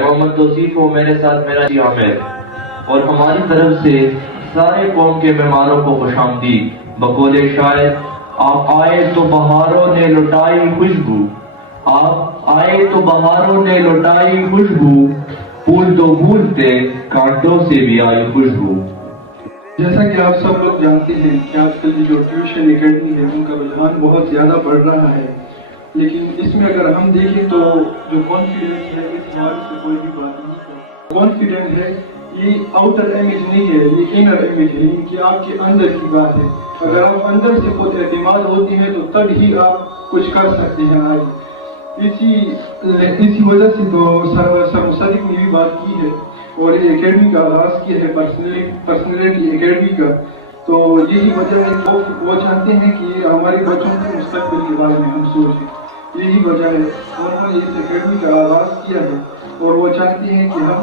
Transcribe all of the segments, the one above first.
محمد توصیف ہو، میرے ساتھ میرا عامر، اور ہماری طرف سے سارے قوم کے مہمانوں کو خوش آمدید بقول شاعر۔ آپ آئے تو بہاروں نے لٹائی خوشبو، آپ آئے تو بہاروں نے لٹائی خوشبو، پھول تو پھولتے کانٹوں سے بھی آئی خوشبو۔ جیسا کہ آپ سب لوگ جانتے ہیں کہ آج کل کی جو ٹیوشن اکیڈمی ہے ان کا رجحان بہت زیادہ بڑھ رہا ہے، لیکن اس میں اگر ہم دیکھیں تو جو کانفیڈنس ہے اس حوالے سے کوئی بھی بات نہیں ہے۔ کانفیڈنس ہے یہ آؤٹر امیج نہیں ہے، یہ انر امیج ہے، ان کی آپ کے اندر کی بات ہے۔ اگر آپ اندر سے خود اعتماد ہوتی ہے تو تب ہی آپ کچھ کر سکتے ہیں آگے۔ اسی وجہ سے تو سر مصدق نے بھی بات کی ہے اور یہ اکیڈمی کا آغاز کیا ہے پرسنالٹی اکیڈمی کا، تو یہی وجہ ہے وہ چاہتے ہیں کہ ہمارے بچوں کے مستقبل کے بارے میں ہم سوچیں، یہی وجہ ہے انہوں نے اس اکیڈمی کا آغاز کیا ہے اور وہ چاہتے ہیں کہ ہم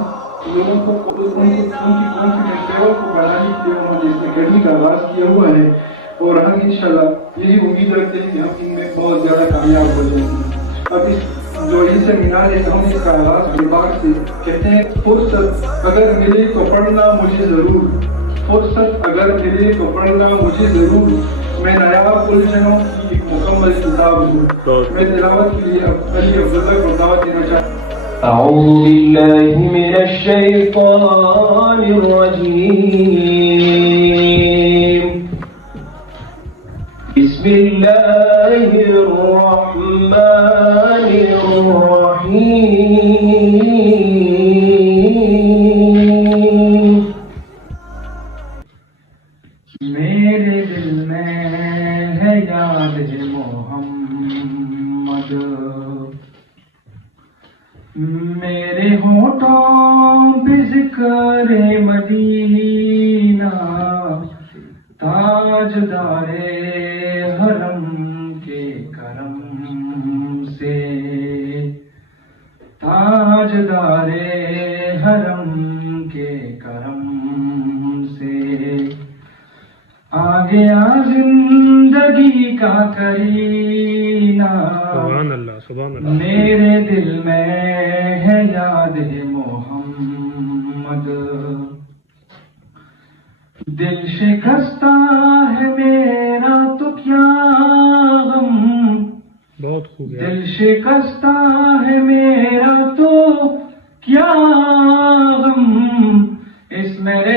لوگوں کو ان کی کانفیڈنس لیول کو بڑھانے کے لیے انہوں نے اس اکیڈمی کا آغاز کیا ہوا ہے، اور ہم انشاءاللہ یہی امید رکھتے ہیں کہ ہم ان میں بہت زیادہ کامیاب ہو جائیں گے۔ اب جو یہ سیمینار ہے ہم اس کا آغاز باغ سے کہتے ہیں، فرصت اگر ملے تو پڑھنا مجھے ضرور، فرصت اگر ملے تو پڑھنا مجھے ضرور، میں نایاب الجھنوں کی ایک مکمل کتاب ہوں۔ میں تلاوت کے لیے علی عبداللہ کو دعوت دینا چاہتا ہوں۔ اعوذ باللہ من الشیطان الرجیم، بسم اللہ الرحمن الرحیم۔ میرے دل میں ہے یاد ہے محمد، میرے ہونٹوں پہ ذکر مدینہ، تاجدار حرم کے کرم سے، تاجدار حرم کے کرم سے، آ گیا زندگی کا کرینہ، سبحان اللہ سبحان اللہ۔ میرے دل میں ہے یاد ہے محمد، دل شکستہ ہے میرا تو کیا غم، بہت خوب ہے۔ دل شکستہ ہے میرا تو کیا غم، اس میرے